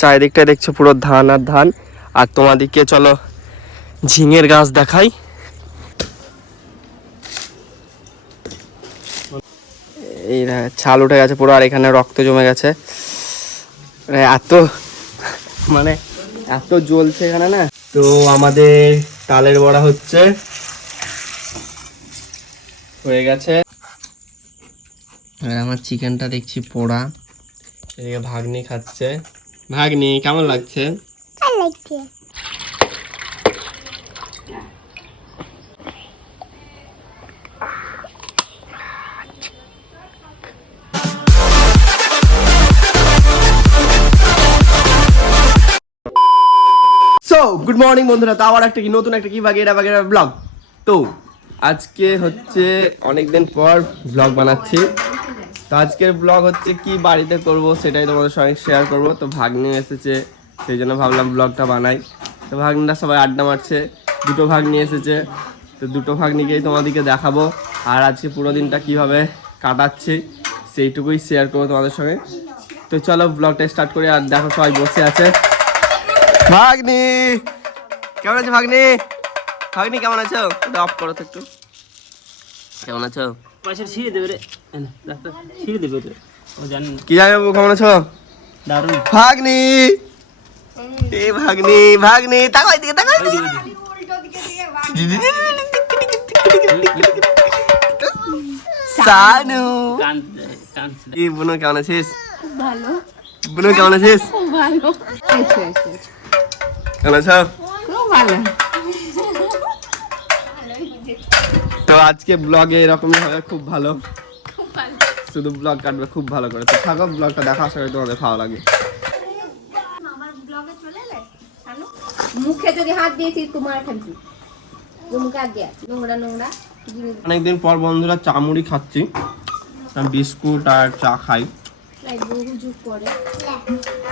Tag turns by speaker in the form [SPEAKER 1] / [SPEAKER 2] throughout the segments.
[SPEAKER 1] চারিদিকটা দেখছ পুরো ধান আর ধান। আর তোমাদিকে চলো ঝিঙের গাছ দেখাই। এই ছাল উঠে গেছে পুরো আর এখানে রক্ত জমে গেছে। মানে এত মানে এত জ্বলছে এখানে না। তো আমাদের তালের বড়া হচ্ছে। হয়ে গেছে। আর আমার চিকেনটা দেখছি পোড়া। এদিকে ভাগ্নি খাচ্ছে। ভাগ্নি কেমন লাগছে? সো গুড মর্নিং বন্ধুরা। তো আবার একটা কি নতুন একটা কি বাগেরা বাগেরা ব্লগ তো আজকে হচ্ছে অনেকদিন পর ব্লগ বানাচ্ছি। তো আজকের ব্লগ হচ্ছে কি বাড়িতে করব সেটাই তোমাদের সঙ্গে শেয়ার করব। তো ভাগ্নি এসেছে, সেই জন্য ভাবলাম ব্লগটা বানাই। তো ভাগ্নিরা সবাই আড্ডা মারছে, দুটো ভাগ্নি এসেছে। তো দুটো ভাগ্নিকেই তোমাদেরকে দেখাবো, আর আজকে পুরো দিনটা কীভাবে কাটাচ্ছি সেইটুকুই শেয়ার করব তোমাদের সঙ্গে। তো চলো ব্লগটা স্টার্ট করি, আর দেখো সবাই বসে আছে। ভাগ্নি! কেমন আছো ভাগ্নি? ভাগ্নি, কেমন আছো? অফ করো তো একটু। কেমন আছো?
[SPEAKER 2] পাশের ছিঁড়ে দেবে রে। ছিঁড়ে দেবে ও
[SPEAKER 1] কি জানো বাবু কেমন আছো?
[SPEAKER 2] দারুণ।
[SPEAKER 1] ভাগ্নি! এ ভাগ্নি ভাগ্নি তাকাই দিকে তাকাই। সানু। কি বুনু কেমন আছিস?
[SPEAKER 3] ভালো।
[SPEAKER 1] বুনু কেমন আছিস?
[SPEAKER 3] খুব ভালো। আচ্ছা আচ্ছা
[SPEAKER 1] কেমন আছো?
[SPEAKER 3] খুব ভালো।
[SPEAKER 1] তো আজকে ব্লগে এরকমই হবে খুব ভালো। শুধু ব্লগ কাটবে খুব ভালো করে। তো থাকো ব্লগটা দেখা আশা করি তোমাদের ভালো লাগে।
[SPEAKER 3] মুখে যদি হাত দিয়েছি তোমার খাচ্ছি মুখে হাত দিয়ে নোংরা নোংরা
[SPEAKER 1] অনেকদিন পর বন্ধুরা চা মুড়ি খাচ্ছি বিস্কুট আর চা খাই।
[SPEAKER 3] বহু যুগ পরে।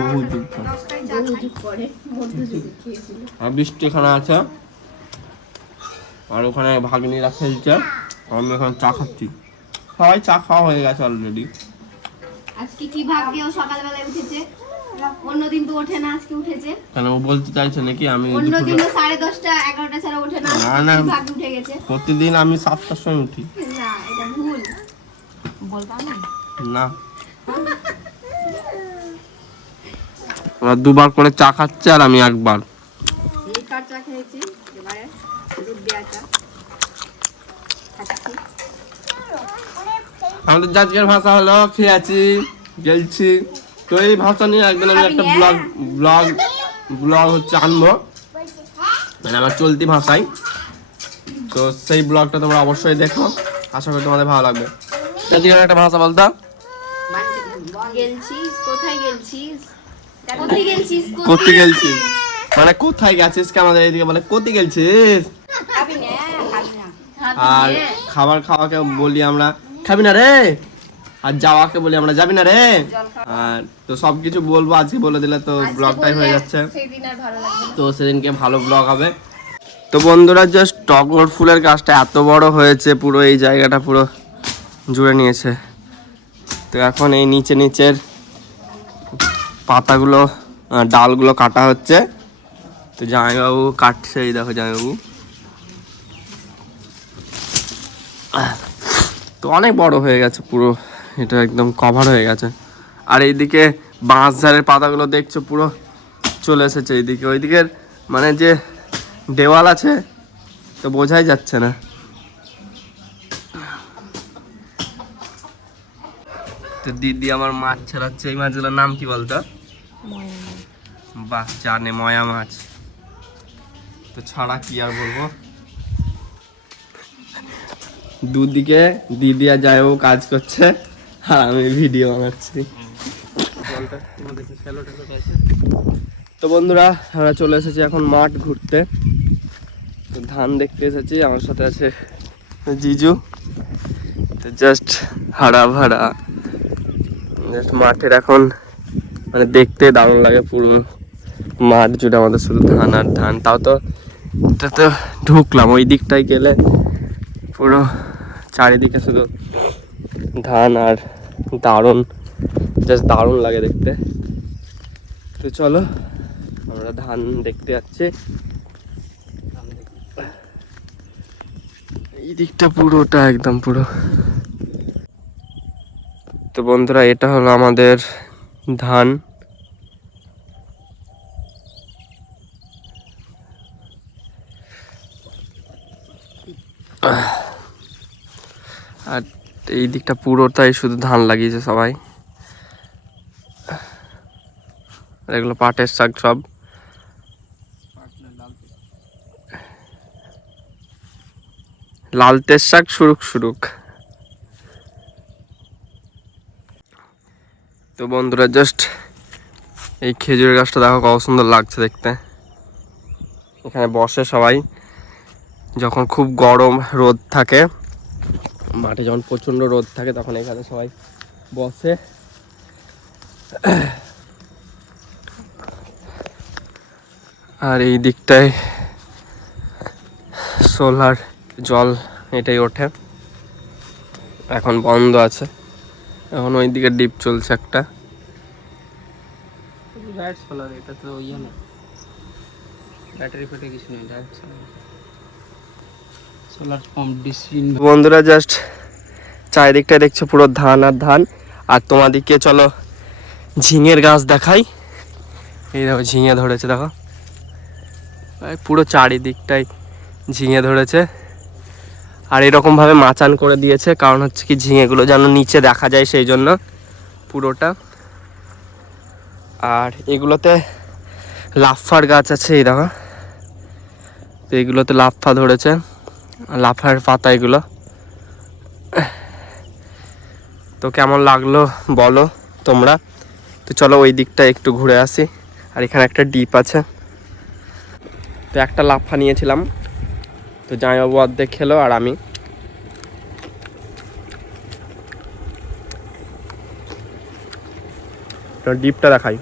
[SPEAKER 1] বহু যুগ পর।
[SPEAKER 3] বহু যুগ পরে মধ্য যুগে খেয়েছিল।
[SPEAKER 1] আর বৃষ্টি এখানে আছে। আর ওখানে ভাগ্নিরা খেলছে। আমি এখন চা খাচ্ছি। সবাই চা খাওয়া হয়ে গেছে অলরেডি
[SPEAKER 3] আজকে কি ভাগ্যে? ও সকালবেলায় উঠেছে। অন্যদিন তো ওঠে না আজকে উঠেছে।
[SPEAKER 1] কেন ও বলতে চাইছে নাকি আমি
[SPEAKER 3] অন্যদিন তো সাড়ে দশটা এগারোটা ছাড়া ওঠে না
[SPEAKER 1] না, না।
[SPEAKER 3] ভাগ্যে উঠে গেছে?
[SPEAKER 1] প্রতিদিন আমি সাতটার সময় উঠি।
[SPEAKER 3] না এটা ভুল। বলবা না
[SPEAKER 1] না। ওরা দুবার করে চা খাচ্ছে আর আমি একবার।
[SPEAKER 3] এই কার চা খেয়েছি এবারে দুধ দেওয়া চা খাচ্ছি
[SPEAKER 1] আমাদের জাতীয় ভাষা হলো খেয়েছি গেলছি। তো এই ভাষা নিয়ে একদিন আমি একটা ব্লগ ব্লগ ব্লগ হচ্ছে আনব। মানে আমার চলতি ভাষায়। তো সেই ব্লগটা তোমরা অবশ্যই দেখো। আশা করি তোমাদের ভালো লাগবে। জাতীয় একটা ভাষা বলতো?
[SPEAKER 3] গেলছিস কোথায় গেলছিস? কোথায় গেলছিস?
[SPEAKER 1] কোথায়? গেলছিস? মানে কোথায় গেছিস কে আমাদের এইদিকে বলে কোথায় গেলছিস? আর খাবার খাওয়াকে বলি আমরা খাবি না রে? আর যাওয়াকে বলি আমরা যাবি না রে? আর তো সব কিছু বলব আজকে বলে দিলে তো ব্লগটাই হয়ে যাচ্ছে। তো সেদিনকে ভালো ব্লগ হবে। তো বন্ধুরা জাস্ট টগর ফুলের গাছটা এত বড় হয়েছে পুরো এই জায়গাটা পুরো জুড়ে নিয়েছে। তো এখন এই নিচে নিচের পাতাগুলো ডালগুলো কাটা হচ্ছে। তো জামাইবাবু কাটছে এই দেখো জামাইবাবু। তো অনেক বড় হয়ে গেছে পুরো। এটা একদম কভার হয়ে গেছে। আর এইদিকে বাঁশ ঝাড়ের পাতাগুলো দেখছ পুরো চলে এসেছে এইদিকে। ওইদিকের মানে যে দেওয়াল আছে তো বোঝাই যাচ্ছে না। তো দিদি আমার মাছ ছাড়াচ্ছে। এই মাছগুলোর নাম কি বলতো? বাহ জানে ময়া মাছ। তো ছাড়া কি আর বলব? দুদিকে দিদি আর যাইও কাজ করছে। আর আমি ভিডিও বানাচ্ছি। তো বন্ধুরা, আমরা চলে এসেছি এখন মাঠ ঘুরতে। তো ধান দেখতে এসেছি, আমার সাথে আছে জিজু। তো জাস্ট হারা ভাড়া। জাস্ট মাঠের এখন মানে দেখতে দারুণ লাগে পুরো মাঠ জুড়ে আমাদের শুধু ধান আর ধান। তাও তো তো ঢুকলাম, ওই দিকটায় গেলে পুরো চারিদিকে শুধু ধান আর দারুণ জাস্ট দারুণ লাগে দেখতে। তো চলো, আমরা ধান দেখতে যাচ্ছি। এই দিকটা পুরোটা, একদম পুরো। তো বন্ধুরা, এটা হলো আমাদের ধান। আর এই দিকটা পুরোটাই শুধু ধান লাগিয়েছে সবাই। আর এগুলো পাটের শাক সব। লালতের শাক সুরুক সুরুক। তো বন্ধুরা জাস্ট এই খেজুরের গাছটা দেখো কত সুন্দর লাগছে দেখতে। এখানে বসে সবাই। যখন খুব গরম রোদ থাকে মাঠে যখন প্রচণ্ড রোদ থাকে তখন এখানে সবাই বসে। আর এই দিকটায় সোলার জল এটাই ওঠে। এখন বন্ধ আছে। এখন ওই দিকে ডিপ চলছে একটা।
[SPEAKER 2] তো ইয়ে ব্যাটারি ফেটে কিছু নেই ডাইরেক্ট
[SPEAKER 1] বন্ধুরা জাস্ট চারিদিকটায় দেখছ পুরো ধান আর ধান। আর তোমাদিকে চলো ঝিঙের গাছ দেখাই। এই দেখো, ঝিঙে ধরেছে, দেখো। পুরো চারিদিকটাই ঝিঙে ধরেছে। আর এরকমভাবে মাচান করে দিয়েছে, কারণ হচ্ছে কি ঝিঙেগুলো যেন নিচে দেখা যায় সেই জন্য পুরোটা। আর এগুলোতে লাফার গাছ আছে, এই দেখো। তো এগুলোতে লাফা ধরেছে। লাফার পাতা এগুলো। তো কেমন লাগল বলো তোমরা? তো চলো ওই দিকটা একটু ঘুরে আসি। আর এখানে একটা ডিপ আছে। তো একটা লাফা নিয়েছিলাম। তো জামাইবাবু অর্ধেক খেলো আর আমি। ডিপটা দেখাই।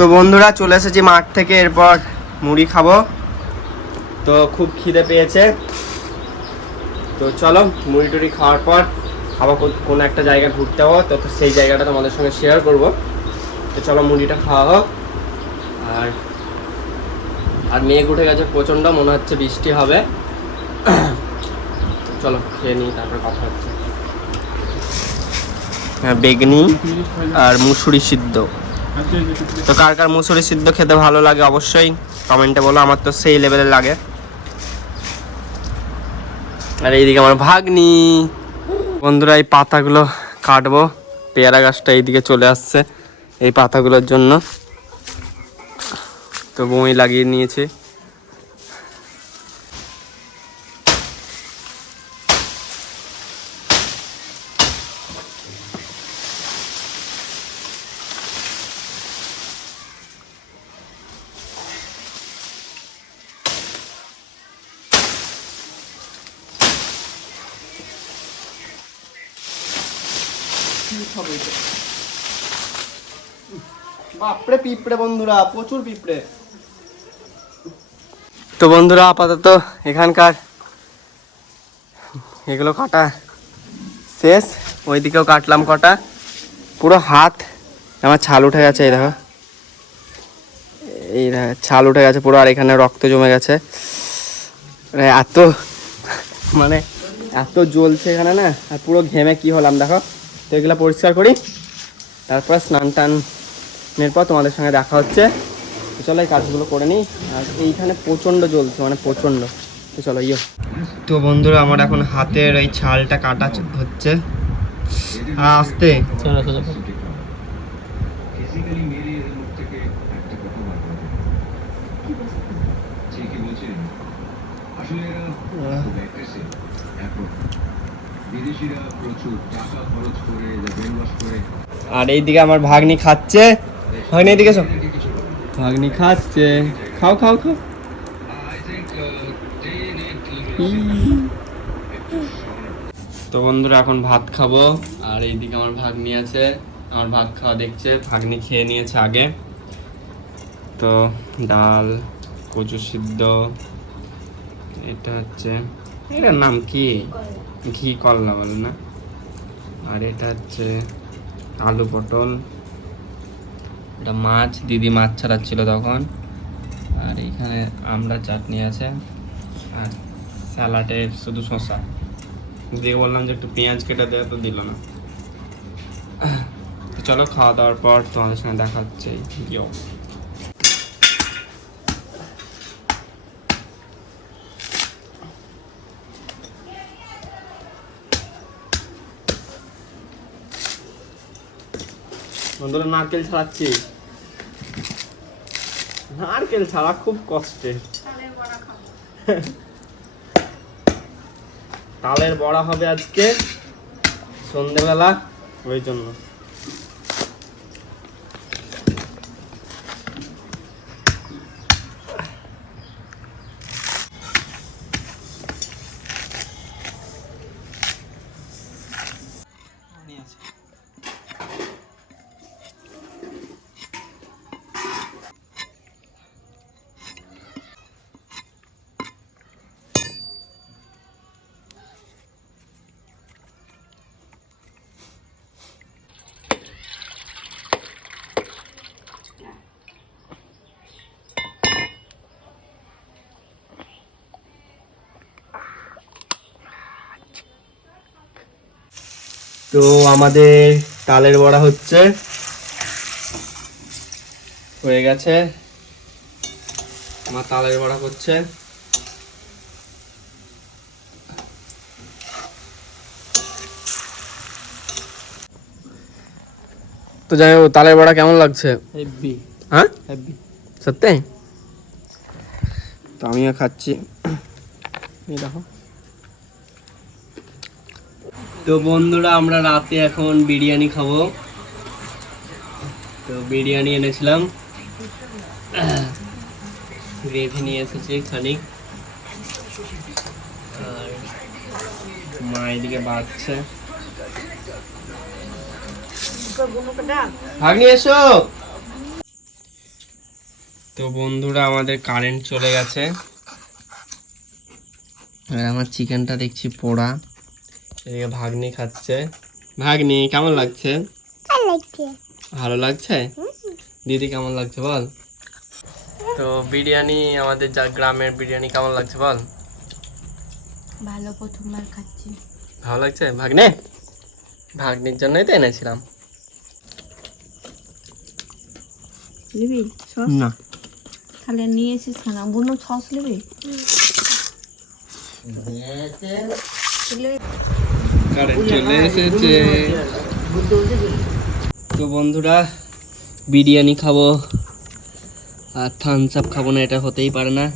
[SPEAKER 1] তো বন্ধুরা চলে এসেছি মাঠ থেকে এরপর মুড়ি খাব। তো খুব খিদে পেয়েছে। তো চলো মুড়ি টুড়ি খাওয়ার পর খাব কো- কোনো একটা জায়গা ঘুরতে হব তো তো সেই জায়গাটা তোমাদের সঙ্গে শেয়ার করব। তো চলো মুড়িটা খাওয়া হোক। আর আর মেঘ উঠে গেছে প্রচণ্ড মনে হচ্ছে বৃষ্টি হবে। চলো খেয়ে নিই তারপর কথা হচ্ছে। হ্যাঁ বেগনি আর মুসুরি সিদ্ধ। তো কার কার মুসুরি সিদ্ধ খেতে ভালো লাগে অবশ্যই কমেন্টে বলো, আমার তো সেই লেভেলের লাগে। আর এইদিকে আমার ভাগ্নি। বন্ধুরা, এই পাতাগুলো কাটবো, পেয়ারা গাছটা এইদিকে চলে আসছে, এই পাতাগুলোর জন্য। তো বই লাগিয়ে নিয়েছে। বাপরে পিঁপড়ে বন্ধুরা, প্রচুর পিঁপড়ে। তো বন্ধুরা, আপাতত এখানকার এগুলো কাটা শেষ, ওইদিকেও কাটলাম কটা। পুরো হাত, আমার ছাল উঠে গেছে, এই দেখো। এই ছাল উঠে গেছে পুরো, আর এখানে রক্ত জমে গেছে। মানে এত মানে এত জ্বলছে এখানে না, আর পুরো ঘেমে কি হলাম, দেখো। তো এগুলো পরিষ্কার করি। তারপর স্নান টানের পর তোমাদের সঙ্গে দেখা হচ্ছে। তো চলো এই কাজগুলো করে নিই। আর এইখানে প্রচণ্ড জ্বলছে মানে প্রচণ্ড। তো চলো ইয়ে। তো বন্ধুরা আমার এখন হাতের ওই ছালটা কাটা হচ্ছে। আসতে
[SPEAKER 2] চলো চলো
[SPEAKER 4] ফিজিক্যালি মেরে এদের মুখ থেকে একটা কথা বার করে ঠিকই বলছেন আসলে এরা খুব অ্যাগ্রেসিভ এখন বিদেশিরা প্রচুর টাকা খরচ করে এদের ব্রেন ওয়াশ করে
[SPEAKER 1] আর এইদিকে আমার ভাগ্নি খাচ্ছে। ভাগ্নি, এদিকে এসো। ভাগ্নি খাচ্ছে। খাও খাও খাও। তো বন্ধুরা, এখন ভাত খাব। আর এইদিকে আমার ভাগ্নি আছে। আমার ভাত খাওয়া দেখছে। ভাগ্নি খেয়ে নিয়েছে আগে। তো ডাল, কচু সিদ্ধ, এটা হচ্ছে, এটার নাম কি? ঘি কল্লা বলে না? আর এটা হচ্ছে আলু পটল। এটা মাছ, দিদি মাছ ছাড়াচ্ছিল তখন। আর এখানে আমরা চাটনি আছে। আর স্যালাডে শুধু শসা। দিয়ে বললাম যে একটু পেঁয়াজ কেটে দেয় তো দিল না। তো চলো খাওয়া দাওয়ার পর তোমাদের সঙ্গে দেখা হচ্ছে বন্ধুরা নারকেল ছাড়াচ্ছি। নারকেল ছাড়া খুব কষ্টের তালের বড়া হবে আজকে সন্ধেবেলা ওই জন্য। তো আমাদের তালের বড়া হচ্ছে। হয়ে গেছে। আমার তালের বড়া করছে তো যাই হোক তালের বড়া কেমন লাগছে?
[SPEAKER 2] হেভি
[SPEAKER 1] হ্যাঁ?
[SPEAKER 2] হেভি
[SPEAKER 1] সত্যি? তো আমিও খাচ্ছি। এই দেখো। তো বন্ধুরা, আমরা রাতে এখন বিরিয়ানি খাব। তো বিরিয়ানি এনেছিলাম। গ্রেভি নিয়ে এসেছি খানিক। আর মা এদিকে বাড়ছে। ভাগ্নি, এসো। তো বন্ধুরা, আমাদের কারেন্ট চলে গেছে। আর আমার চিকেনটা দেখছি পোড়া। এদিকে ভাগ্নি খাচ্ছে। ভাগ্নি কেমন লাগছে? ভালো লাগছে। দিদি কেমন লাগছে বল? তো বিরিয়ানি আমাদের যা গ্রামের বিরিয়ানি কেমন লাগছে বল?
[SPEAKER 3] ভালো প্রথমবার খাচ্ছি।
[SPEAKER 1] ভালো লাগছে? ভাগ্নে? ভাগ্নির জন্যই তো এনেছিলাম।
[SPEAKER 3] নিবি সস?
[SPEAKER 1] না।
[SPEAKER 3] তাহলে নিয়ে এসেছিস কেন বুনো সস নেবে?
[SPEAKER 1] কারেন্ট চলে এসেছে তো বন্ধুরা, বিরিয়ানি খাব আর থামস আপ খাব না, এটা হতেই পারে না।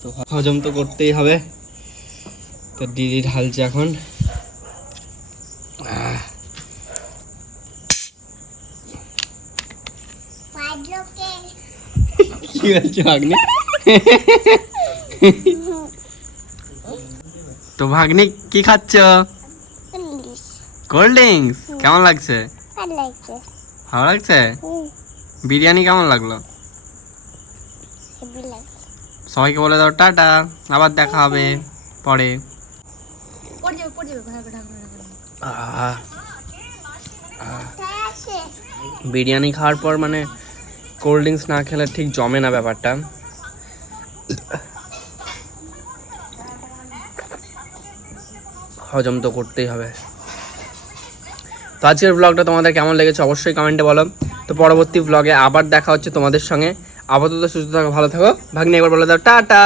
[SPEAKER 1] তো হজম তো করতেই হবে। তো দিদি ঢালছে এখন। কি হচ্ছে ভাগ্নি? তো ভাগ্নি, কি খাচ্ছ? কোল্ড ড্রিঙ্কস কেমন লাগছে? ভালো লাগছে। বিরিয়ানি কেমন লাগল? সবাইকে বলে দাও টাটা। আবার দেখা হবে পরে। বিরিয়ানি খাওয়ার পর মানে কোল্ড ড্রিঙ্কস না খেলে ঠিক জমে না ব্যাপারটা। হজম তো করতেই হবে। তো আজকের ব্লগটা তোমাদের কেমন লেগেছে অবশ্যই কমেন্টে বলো। তো পরবর্তী ব্লগে আবার দেখা হচ্ছে তোমাদের সঙ্গে। আপাতত সুস্থ থাকো, ভালো থাকো। ভাগ্নি, একবার বলে দাও, টাটা!